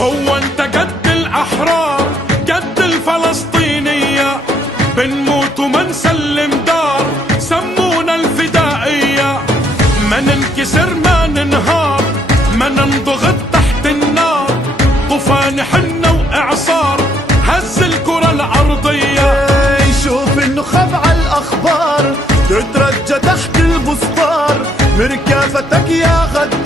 هو انت قد الأحرار قد الفلسطينية، بنموت وما نسلم دار، سمونا الفدائية. ما ننكسر ما ننهار، ما ننضغط تحت النار، طوفان حنة وإعصار هز الكرة الأرضية. شوف النخب على الأخبار تترجى تحت البسطار، مركبتك يا غد